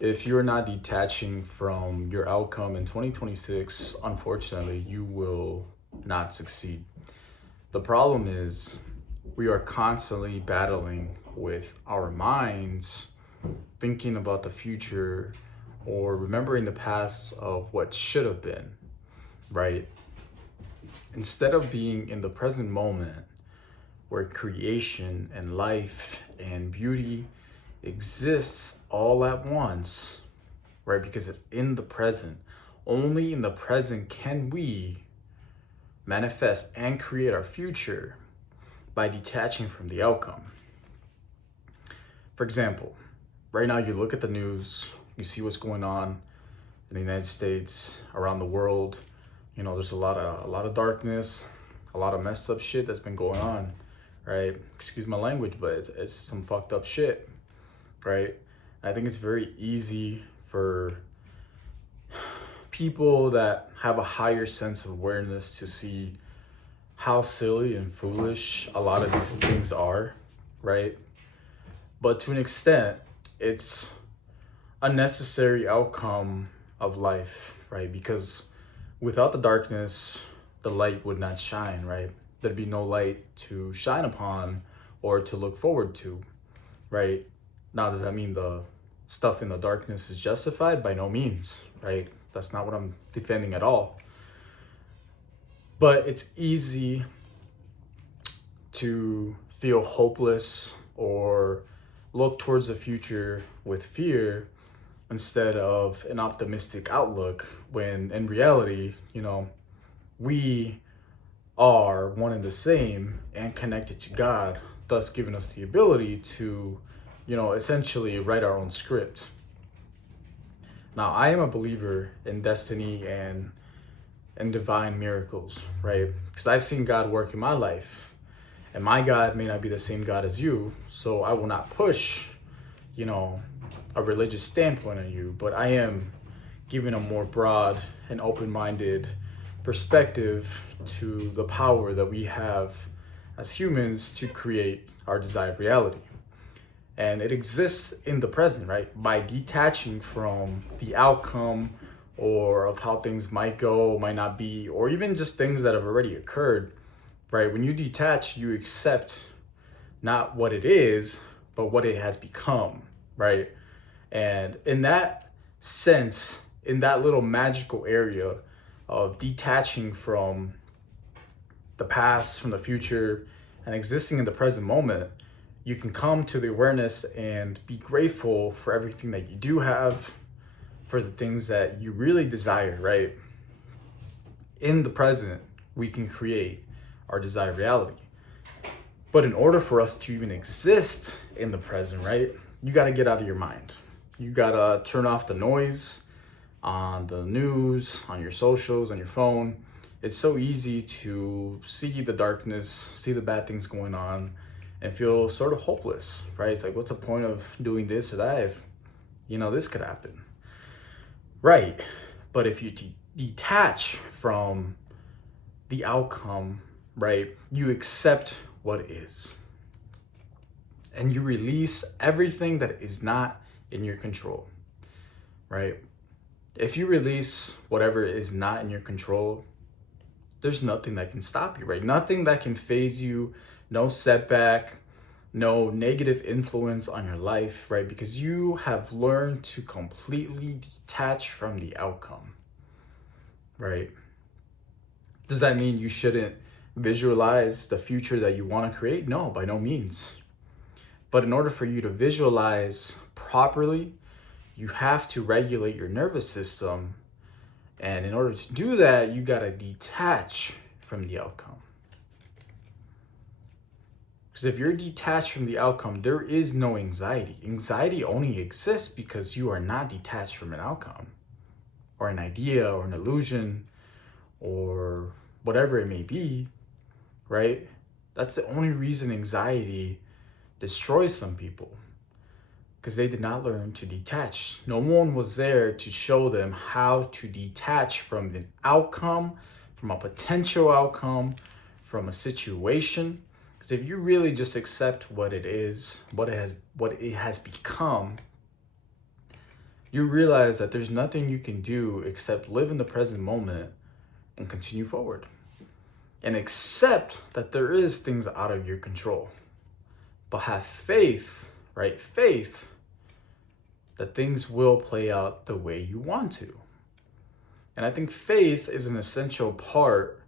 If you're not detaching from your outcome in 2026, unfortunately, you will not succeed. The problem is we are constantly battling with our minds, thinking about the future or remembering the past of what should have been, right? Instead of being in the present moment where creation and life and beauty exists all at once, right? Because it's in the present. Only in the present can we manifest and create our future by detaching from the outcome. For example, right now you look at the news, you see what's going on in the United States, around the world. There's a lot of darkness, a lot of messed up shit that's been going on, right? Excuse my language, but it's some fucked up shit, right? I think it's very easy for people that have a higher sense of awareness to see how silly and foolish a lot of these things are, right? But to an extent, it's a necessary outcome of life, right? Because without the darkness, the light would not shine, right? There'd be no light to shine upon or to look forward to, right? Now, does that mean the stuff in the darkness is justified? By no means, right? That's not what I'm defending at all. But it's easy to feel hopeless or look towards the future with fear instead of an optimistic outlook when in reality, we are one and the same and connected to God, thus giving us the ability to, essentially write our own script. Now, I am a believer in destiny and divine miracles, right? Because I've seen God work in my life, and my God may not be the same God as you, so I will not push, a religious standpoint on you, but I am giving a more broad and open-minded perspective to the power that we have as humans to create our desired reality. And it exists in the present, right? By detaching from the outcome or of how things might go, might not be, or even just things that have already occurred, right? When you detach, you accept not what it is, but what it has become, right? And in that sense, in that little magical area of detaching from the past, from the future, and existing in the present moment, you can come to the awareness and be grateful for everything that you do have, for the things that you really desire, right? In the present, we can create our desired reality. But in order for us to even exist in the present, right, you got to get out of your mind. You got to turn off the noise on the news, on your socials, on your phone. It's so easy to see the darkness, see the bad things going on, and feel sort of hopeless, right? It's like, what's the point of doing this or that if, this could happen? Right. But if you detach from the outcome, right, you accept what is. And you release everything that is not in your control, right? If you release whatever is not in your control, there's nothing that can stop you, right? Nothing that can phase you, no setback, no negative influence on your life, right? Because you have learned to completely detach from the outcome, right? Does that mean you shouldn't visualize the future that you want to create? No, by no means. But in order for you to visualize properly, you have to regulate your nervous system. And in order to do that, you got to detach from the outcome. Because if you're detached from the outcome, there is no anxiety. Anxiety only exists because you are not detached from an outcome or an idea or an illusion or whatever it may be, right? That's the only reason anxiety destroys some people, because they did not learn to detach. No one was there to show them how to detach from an outcome, from a potential outcome, from a situation. Because if you really just accept what it is, what it has become, you realize that there's nothing you can do except live in the present moment and continue forward. And accept that there is things out of your control. But have faith, right? Faith that things will play out the way you want to. And I think faith is an essential part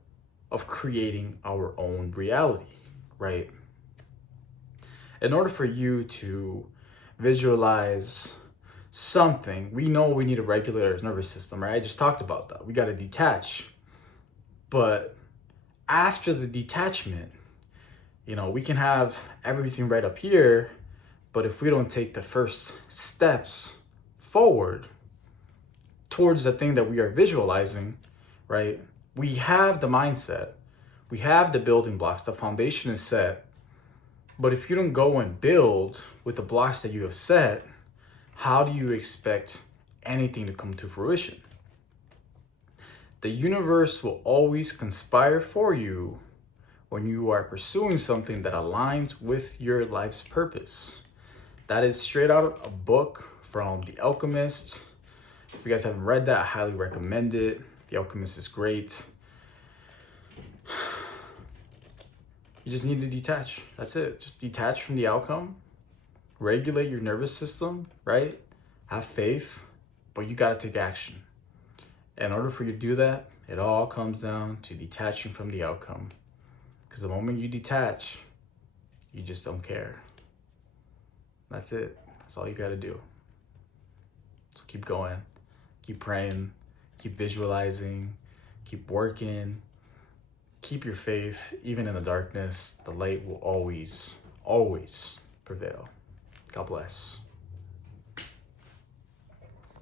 of creating our own reality, right? In order for you to visualize something, we know we need to regulate our nervous system, right? I just talked about that. We got to detach. But after the detachment, we can have everything right up here, but if we don't take the first steps forward towards the thing that we are visualizing, right? We have the mindset, we have the building blocks, the foundation is set. But if you don't go and build with the blocks that you have set, how do you expect anything to come to fruition? The universe will always conspire for you when you are pursuing something that aligns with your life's purpose. That is straight out of a book from The Alchemist. If you guys haven't read that, I highly recommend it. The Alchemist is great. You just need to detach. That's it. Just detach from the outcome. Regulate your nervous system, right? Have faith, but you got to take action. In order for you to do that, it all comes down to detaching from the outcome. Because the moment you detach, you just don't care. That's it. That's all you got to do. So keep going, keep praying, keep visualizing, keep working, keep your faith. Even in the darkness, the light will always, always prevail. God bless.